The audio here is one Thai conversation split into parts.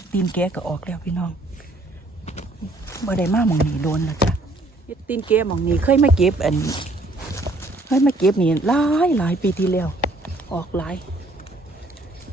ดตีนแกก็ออกแล้วพี่น้องบ่ได้มาหมองนี้โดนแล้วจ้ะเฮ็ดตีนแกหมองนี้เคยมาเก็บอันเคยมาเก็บนี่หลายหลายปีที่แล้ว ออกหลาย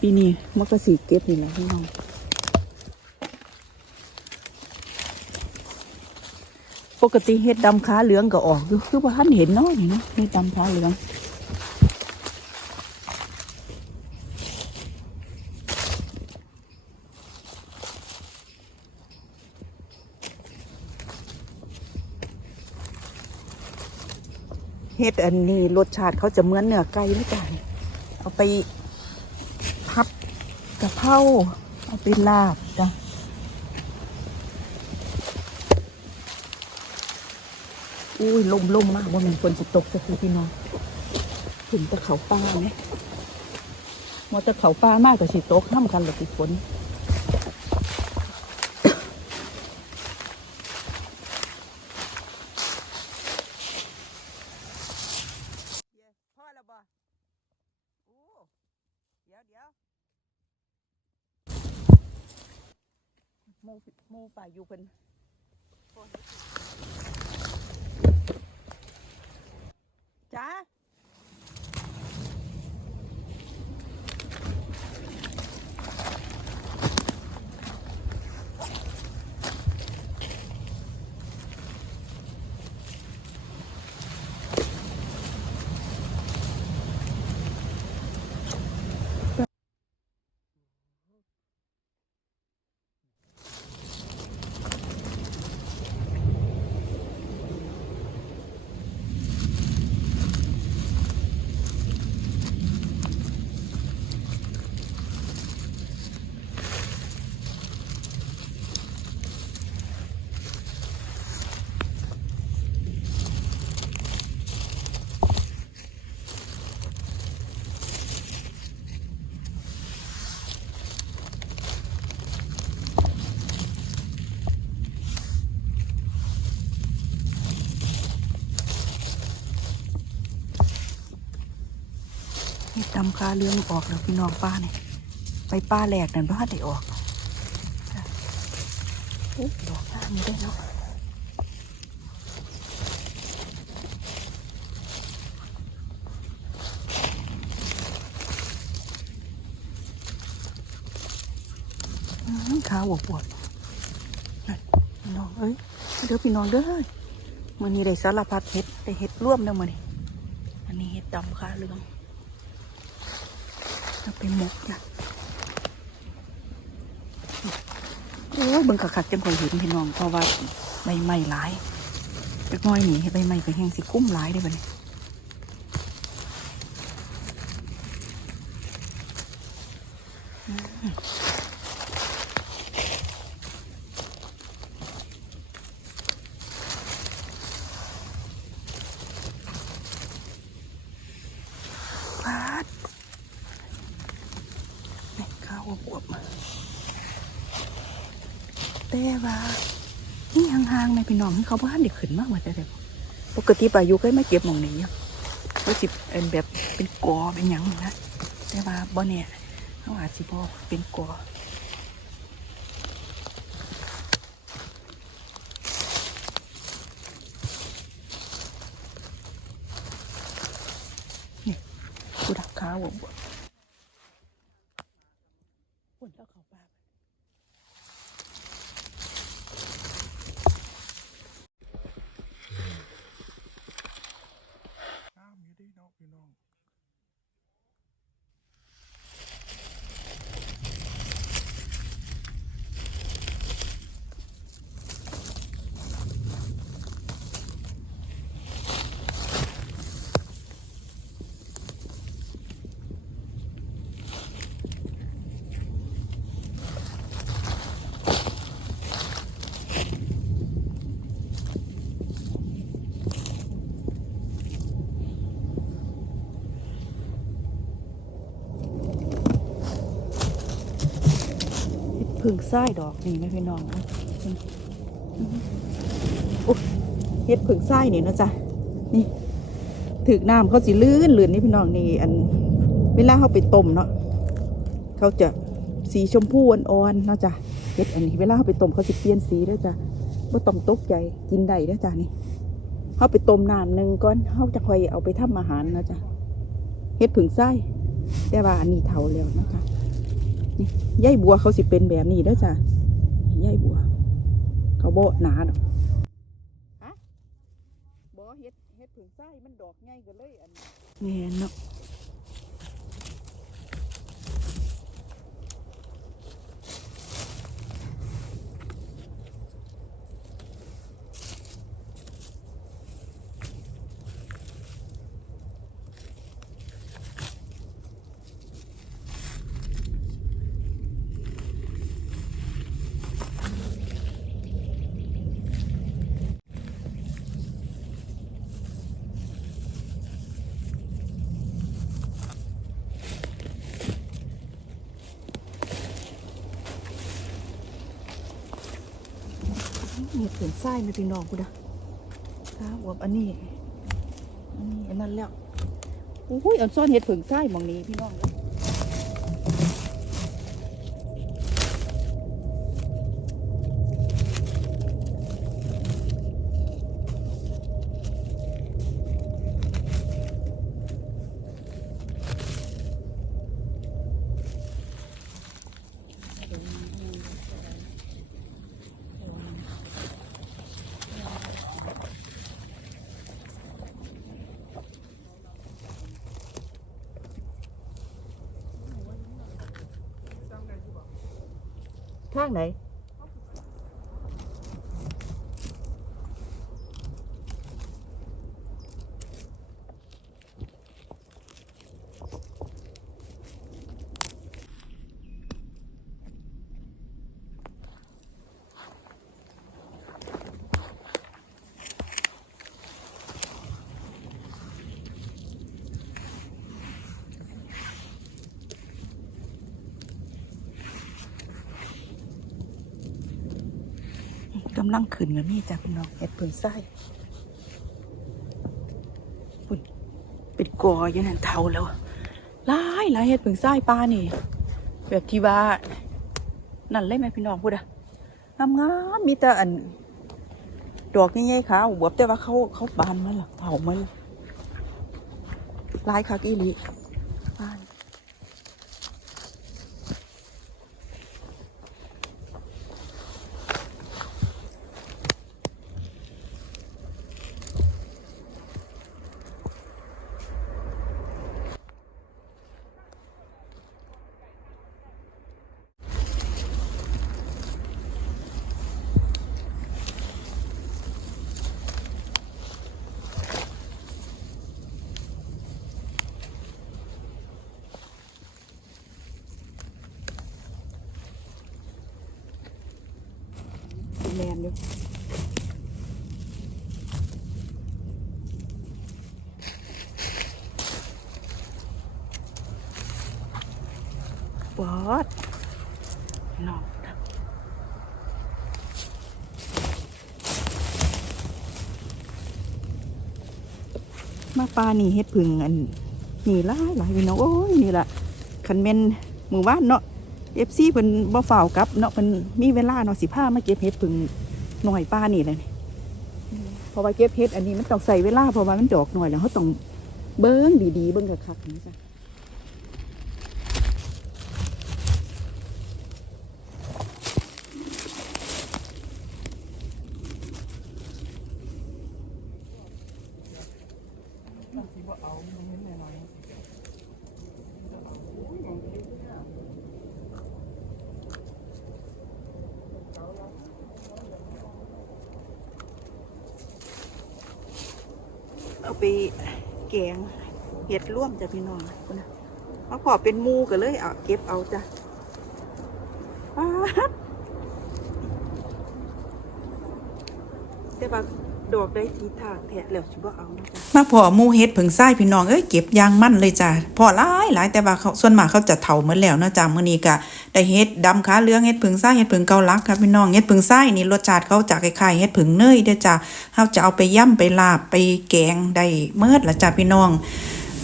ปีนี้มันก็สีเก็บนี่แหละพี่น้องปกติเห็ดดำขาเหลืองก็ออกอยู่คือว่าท่านเห็นเนาะนี่นะเห็ดดำขาเหลือง เห็ดอันนี้รสชาติเขาจะเหมือนเนื้อไก่หรือเปล่าเอาไปพับกะเพราเอาไปลาบจ้ะอุ้ยลมลมมากว่ามันฝนสิตกจะคือพี่น้องถึงตะเขาป้าไหมมอตะเขาป้ามากกว่าสิตกห้ามกันหรอกสิฝนพ่อแล้วบ่โอ้เดี๋ยวเดี๋ยว มูมูป่าอยู่เพิ่นจ้า ดำคาเรื่องออกแล้วพี่น้องป้าเนี่ยไปป้าแหลกนั่นบ้าได้ออกจ้ะโอ้ดอกหน้ามีได้เนาะขาหัวปวดนั่นพี่น้องเอ้ยเดี๋ยวพี่น้องเด้อมันนี้ได้สารพัดเห็ดได้เห็ดร่วมแล้วมันนี่อันนี้เห็ดดำค่าเรื่อง เอาไปหมกจ้ะโอ้ยเบิ่งขักๆจังคอยเห็นพี่น้องเพราะว่าใบไม้หลายเล็กน้อยหนีใบไม้ไปแห้งสิคุ้มหลายได้บ่เนี่ยอืมปาด นี่ ข้วบมาแต่ว่านี่ห่างๆในพี่น้องเขาบ้านเด็กขึ้นมากกว่าแต่เด็กปกติปายุเคยมาเก็บหมองนี้อยู่ก็สิเป็นแบบเป็นกอเป็นหยังนะแต่ว่าบ่เนี่ยเขาอาจสิบ่เป็นกอนี่กูดักข้าวบวบปุ่นแล้วเขาปลาไป น้ำอยู่ดีเนาะพี่น้อง เพึ่งไส้ดอกนี่ไหมพี่น้องนะโอ้เฮ็ดผึ่งไส้นี่นะจ๊ะนี่ถึกน้ำเขาสิลื่นลื่นนี่พี่น้องนี่อันเวลาเขาไปต้มเนาะเขาจะสีชมพูอ่อนๆเนาะจ๊ะเฮ็ดอันนี้เวลาเขาไปต้มเขาสิเปลี่ยนสีเด้อจ้ะบ่ต้องตกใจกินได้เด้อจ้ะนี่เขาไปต้มน้ำหนึ่งก่อนเขาจะค่อยเอาไปทำอาหารนะจ้ะเฮ็ดผึ่งไส้แต่ว่าอันนี้เท่าแล้วนะจ๊ะ นี่ใยบัวเขาสิเป็นแบบนี้เด้อจ้ะใยบัว เขาบ่หนาดอกฮะบ่เฮ็ดเฮ็ดผึ่งไส้มันดอกใหญ่ก็เลยอันแม่นเนาะ นี่เขือนไส้มาพี่น้องกูนะครับวบอันนี้ อันนี้อันนั้นแล้ว อุ้ยอันซ่อนเห็ดผึ่งไส้หมองนี้พี่น้อง ทางไหน กำลังขึ้นกับนี่จ้ะพี่น้องเห็ดผึ่งไส้ปุ่นเป็นกออยู่นั่นเทาแล้วหลายหลายเห็ดผึ่งไส้ปลานี่ แบบที่ว่านั่นเลยไหมพี่น้องพูดอะงามงามมีแต่อัน ดอกนี่ไงขาวบวบแต่ว่าเขาเขาบานมันล่ะเผามันลายคากิลี อยู่บอดนอกมาปลานี่เฮ็ดผึ่งอันนี่หลายหลายพี่น้องโอ้ยนี่ละคันเมนหมู่บ้านเนาะเอฟซีเพิ่นบ่ฝ่าวกลับเนาะเพิ่นมีเวลาเนาะสิพามาเก็บเห็ดผึ่ง หน่อยป้านี่เลยนี่เพราะว่าเก็บเห็ดอันนี้มันต้องใส่เวลาเพราะว่ามันดอกหน่อยแล้วเขาต้องเบิ้งดีๆเบิ้งกะคักๆนะจ๊ะเอา ไปแกงเห็ดร่วมจ้ะพี่น้องคุณนนะมาพอเป็นมูกันเลยเอาเก็บเอาจ้ะเดแต่ว่า ดอกได้ทีทางแทะแล้วชิบ่เอานะจ๊ะมาพอหมูเฮ็ดผึ่งไส้พี่น้องเอ้ยเก็บยางมั่นเลยจ้ะพอหลายหลายแต่ว่าเขาส่วนมากเขาจะเฒ่าหมือนแล้วเนาะจ้ะมื้อนี้ก็ได้เฮ็ดดำขาเหลืองเฮ็ดผึ่งไส้เฮ็ดผึ่งเกาลักครับพี่น้องเฮ็ดผึ่งไส้นี่รสชาติเขาจะคล้ายๆเฮ็ดผึ่งเนยเด้อจ้ะเฮาจะเอาไปย่ำไปลาบไปแกงได้เมิดละจ้ะพี่น้อง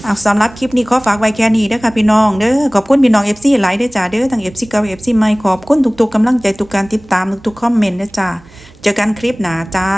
เอาสำหรับคลิปนี้ขอฝากไว้แค่นี้เด้อค่ะพี่น้องเด้อขอบคุณพี่น้องเอฟซีหลายเด้อจ้าเด้อทั้งเอฟซีเก่าเอฟซีใหม่ขอบคุณทุกๆกำลังใจทุกการติดตามทุกๆคอมเมนต์เด้อจ้าเจอกันคลิปหน้าจ้า